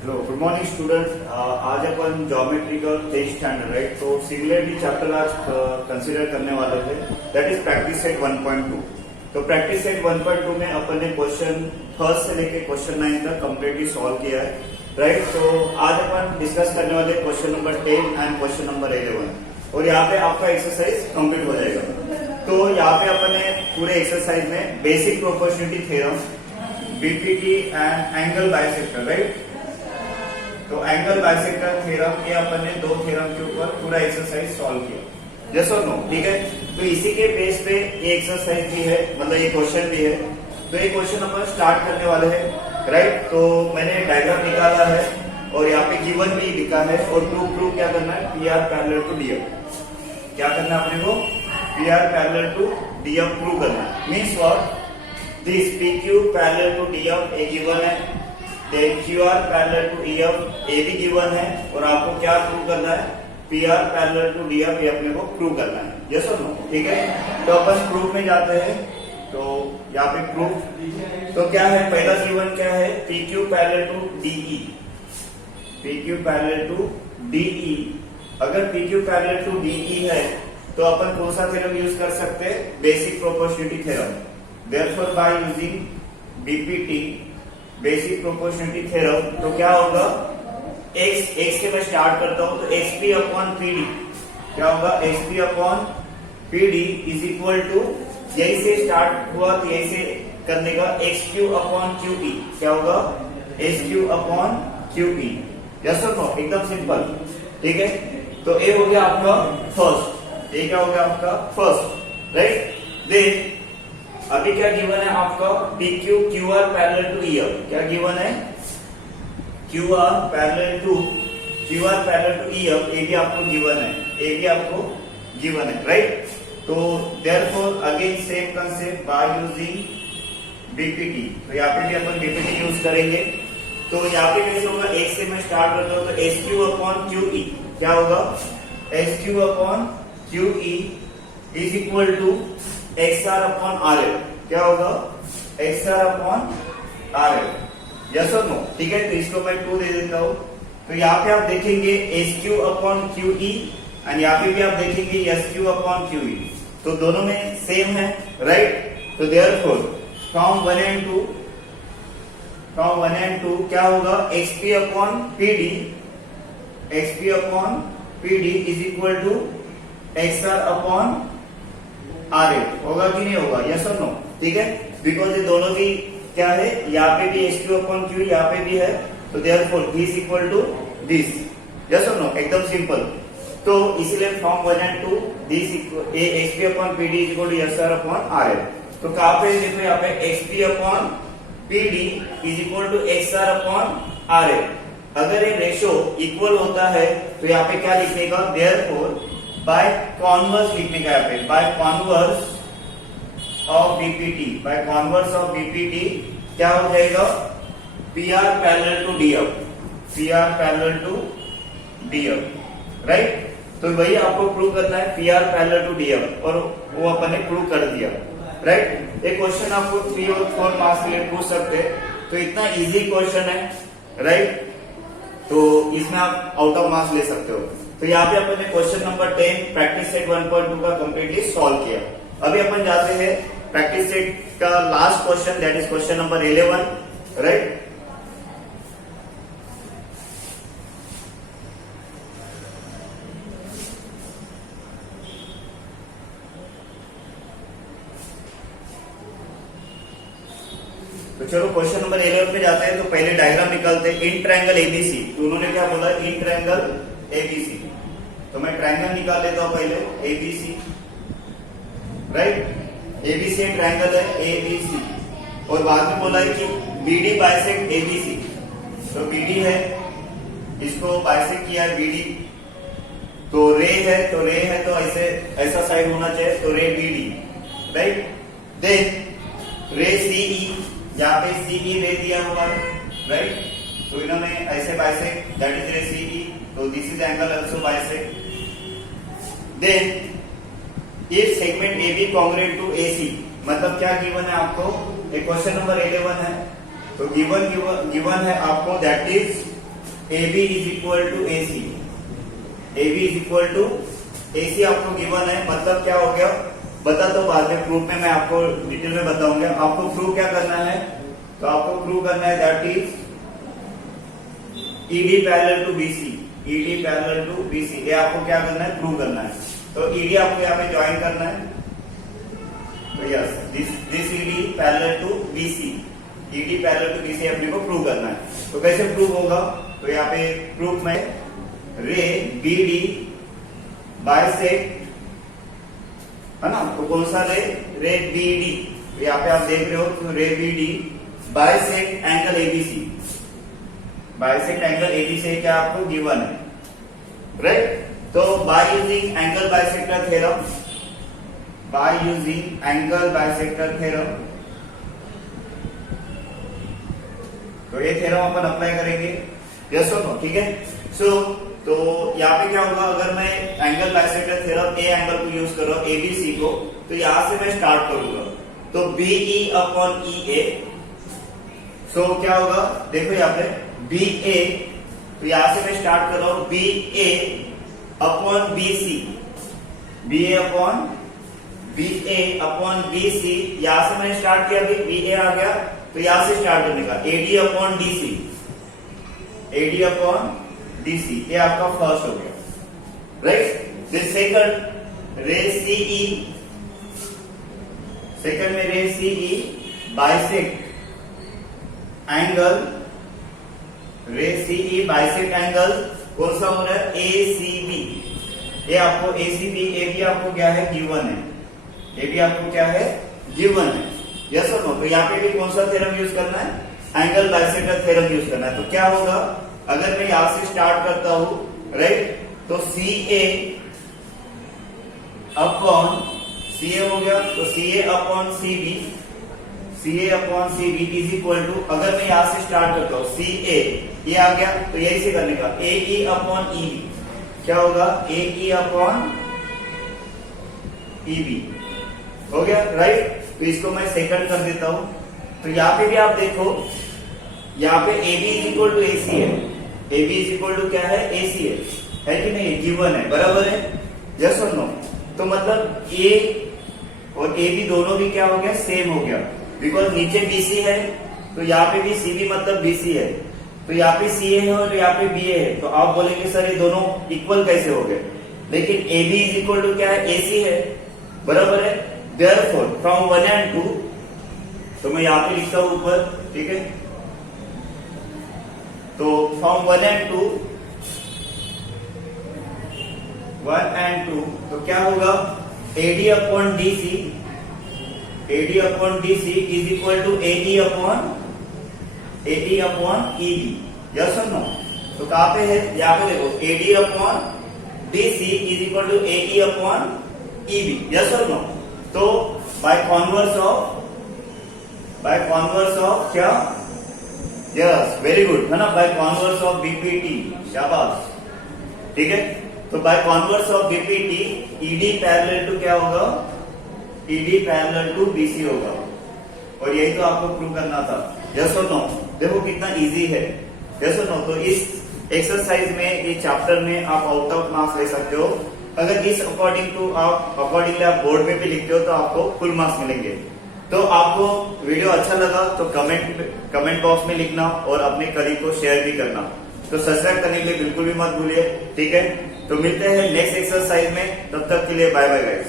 Hello, good morning student. आज अपन geometry का 10th standard right, तो सिमिलरली चैप्टर आज कंसीडर करने वाले थे, दैट इज प्रैक्टिस सेट 1.2। तो प्रैक्टिस सेट 1.2 में अपन ने क्वेश्चन फर्स्ट से लेके क्वेश्चन 9 तक कम्प्लीटली सॉल्व किया है राइट। तो आज अपन डिस्कस करने वाले question number 10 and question number 11 और यहाँ पे आपका एक्सरसाइज कंप्लीट हो जाएगा। तो यहाँ पे अपन ने पूरे एक्सरसाइज में basic proportionality theorem, BPT and angle bisector right. तो एंगल बाइसेक्टर थ्योरम के अपन ने 2 थ्योरम के ऊपर पूरा एक्सरसाइज सॉल्व किया, यस और नो, ठीक है। तो इसी के बेस पे ये एक्सरसाइज भी है, मतलब ये क्वेश्चन भी है। तो ये क्वेश्चन अपन स्टार्ट करने वाले हैं राइट। तो मैंने डायग्राम निकाला है और यहाँ पे गिवन भी लिखा है और प्रूव क्या करना है, P R parallel to D F. क्या करना है अपने को, P R parallel to D F prove करना है। Means what, this P Q parallel to D F a given है, then Q R parallel to E F a भी गिवन है और आपको क्या प्रूव करना है, P R parallel to D F ये अपने को प्रूव करना है, यस और नो, ठीक है। तो अपन प्रूफ में जाते हैं। तो यहाँ पे प्रूफ तो क्या है, पहला गिवन क्या है, P Q parallel to D E, P Q parallel to D E. अगर P Q parallel to D E है तो अपन कौन सा थ्योरम यूज कर सकते हैं, basic proportionality theorem. Therefore by using BPT basic proportionality theorem, तो क्या होगा, x से मैं स्टार्ट करता हूं, तो xp अपॉन पीडी क्या होगा, xp upon PD is equal to, यही से स्टार्ट हुआ तो यही से करने का, xq अपॉन qe क्या होगा, sq अपॉन qe, यस और नो, एकदम सिंपल, ठीक है। तो ये हो गया आपका फर्स्ट, ये क्या हो गया आपका फर्स्ट राइट। देन अभी क्या गिवन है आपका, PQ QR parallel to EF, क्या गिवन है, QR पैरेलल टू EF, ये भी आपको गिवन है, ये भी आपको गिवन है राइट। तो therefore again same concept by using BPT, तो यहाँ पे भी अपन बीपीटी यूज करेंगे। तो यहाँ पे कैसे होगा, एक से मैं स्टार्ट करता हूँ, तो SQ अपॉन QE क्या होगा, SQ upon QE is equal to XR upon RL, क्या होगा, XR अपॉन RL, यस और नो, ठीक है। तो इसको मैं 2 दे देता हूं। तो यहाँ पे आप देखेंगे SQ अपॉन QE एंड यहाँ पे भी आप देखेंगे SQ अपॉन QE, तो दोनों में सेम है राइट। तो देयरफॉर फ्रॉम 1 एंड 2 क्या होगा, XP upon PD, XP upon PD is equal to XR upon RL, होगा कि नहीं होगा, यस और नो, ठीक है। बिकॉज ये दोनों की क्या है, यहाँ पे भी SQ अपॉन Q यहाँ पे भी है, तो therefore this equal to this, yes और नो, एकदम सिंपल। तो इसीलिए from 1 and 2 this XP upon PD is equal to SR upon RL। तो कहाँ पे देखो, यहाँ पे XP upon PD is equal to XR upon RL। अगर ये रेशो इक्वल होता है तो यहाँ पे क्या लिखने का, देयरफॉर बाय कॉन्वर्स लिखने का, यहाँ पे by converse of BPT, by converse of BPT क्या हो जाएगा, P R parallel to DF, P R parallel to DF right. तो वही आपको प्रूव करना है, P R parallel to DF, और वो अपन ने प्रूव कर दिया राइट। एक क्वेश्चन आपको 3 और 4 मार्क्स के लिए पूछ सकते हैं, तो इतना इजी क्वेश्चन है राइट। तो इसमें आप आउट ऑफ मार्क्स ले सकते हो। तो यहाँ पे अपन ने क्वेश्चन नंबर 10 प्रैक्टिस सेट 1.2 का कंप्लीटली सॉल्व किया। अभी अपन जाते हैं प्रैक्टिस सेट का last question, that is question number 11 right. तो चलो क्वेश्चन नंबर 11 पे जाते हैं। तो पहले डायग्राम निकालते हैं, इन ट्रायंगल एबीसी, तो उन्होंने क्या बोला, इन ट्रायंगल एबीसी। तो मैं ट्रायंगल निकाल लेता हूं पहले, एबीसी राइट। एबीसी ट्रायंगल है एबीसी, और बाद में बोला है कि बीडी बाइसेक्ट एबीसी, तो बीडी है, इसको बाइसेक्ट किया है बीडी, तो रे है तो ऐसे ऐसा साइड होना चाहिए, तो रे बीडी राइट। देन रे सीई, यहाँ पे सीई दे दिया हुआ राइट। तो इन्होंने ऐसे bisect, that is ray CE, तो this is angle also bisect. Then if segment AB congruent to AC, मतलब क्या गिवन है आपको, एक क्वेश्चन नंबर 11 है, तो गिवन है आपको that is AB is equal to AC, AB is equal to AC आपको गिवन है, मतलब क्या हो गया बता तो बाद में प्रूफ में मैं आपको डिटेल में बताऊंगा। आपको प्रूव क्या करना है, तो आपको प्रूव करना है that is ED parallel to BC, ED parallel to BC, ये आपको क्या करना है, प्रूव करना है। तो ED आपको यहाँ पे ज्वाइन करना है, तो yes this ED parallel to BC, ED parallel to BC अपने को प्रूव करना है। तो कैसे प्रूव होगा, तो यहाँ पे प्रूफ में रे BD बाइसेक्ट है ना, तो कौन सा रे BD, तो यहाँ पे आप देख रहे हो तो रे BD bisect angle ABC, bisect angle ABC क्या आपको गिवन है, राइट। तो by using angle bisector theorem, by using angle bisector theorem, तो ये थ्योरम अपन अप्लाई करेंगे, यस और नो, ठीक है। सो तो यहाँ पे क्या होगा, अगर मैं angle bisector theorem A angle को यूज कर रहा हूं ABC को, तो यहां से मैं स्टार्ट करूंगा, तो BE अपॉन EA, सो क्या होगा देखो यहाँ पे BA, तो यहां से मैं स्टार्ट कर रहा हूं BA upon BC, BA upon BC, यहां से मैंने स्टार्ट किया, अभी BA आ गया, तो यहां से स्टार्ट करने का AD upon DC, AD upon DC, ये आपका फर्स्ट हो गया, राइट। फिर सेकंड रे CE, सेकंड में रे CE बाइसेक्ट एंगल, रे CE बाइसेक्ट एंगल कौन सा हो रहा है, ACB, ये आपको ACB, AB आपको क्या है गिवन है, AB आपको क्या है गिवन है, यस और नो। तो यहाँ पे भी कौन सा थ्योरम यूज करना है, एंगल बाइसेक्टर थ्योरम यूज करना है। तो क्या होगा, अगर मैं यहां से स्टार्ट करता हूं, राइट, तो CA अपॉन CA हो गया, तो CA upon CB, CA upon CB is equal to, अगर मैं यहां से स्टार्ट करता हूं CA, ये आ गया, तो यही से करने का AE अपॉन EB, क्या होगा AE अपॉन EB हो गया, राइट। तो इसको मैं सेकंड कर देता हूं, तो यहाँ पे भी आप देखो, यहाँ पे AB is equal to AC है, AB इज इक्वल टू क्या है AC है कि नहीं, गिवन है, बराबर है, यस और नो। तो मतलब A और AB दोनों भी क्या हो गया, सेम हो गया, बिकॉज नीचे BC है, तो यहाँ पे भी CB मतलब BC है, तो यहाँ पे CA है और यहाँ पे BA है, तो आप बोलेंगे सर ये दोनों इक्वल कैसे हो गए, लेकिन AB इज इक्वल टू क्या है AC है, बराबर है। देयरफॉर फ्रॉम 1 and 2, तो मैं यहाँ पे लिखता हूं ऊपर, ठीक है, तो फ्रॉम 1 and 2, 1 and 2, तो क्या होगा AD upon DC, AD upon DC is equal to AE upon EB, yes और नो। तो कहां पे है, यहाँ पे देखो AD upon DC is equal to AE upon EB, yes और नो। तो बाय कॉन्वर्स ऑफ क्या, यस वेरी गुड है ना, बाय कॉन्वर्स ऑफ BPT, शाबाश, ठीक है। तो by converse of BPT ED parallel to क्या होगा, ED पैरेलल टू BC होगा, और यही तो आपको प्रूव करना था, यस और नो। देखो कितना इजी है, यस और नो। तो इस एक्सरसाइज में, इस चैप्टर में आप आउट ऑफ मार्क्स ले सकते हो, अगर इस अकॉर्डिंगली आप बोर्ड में भी लिखते हो तो आपको फुल मार्क्स मिलेंगे। तो आपको वीडियो अच्छा लगा तो कमेंट बॉक्स में लिखना और अपने कलीग को शेयर भी करना। तो सब्सक्राइब करने के लिए बिल्कुल भी मत भूलिए, ठीक है। तो मिलते हैं नेक्स्ट एक्सरसाइज में, तब तक के लिए बाय बाय गाइस।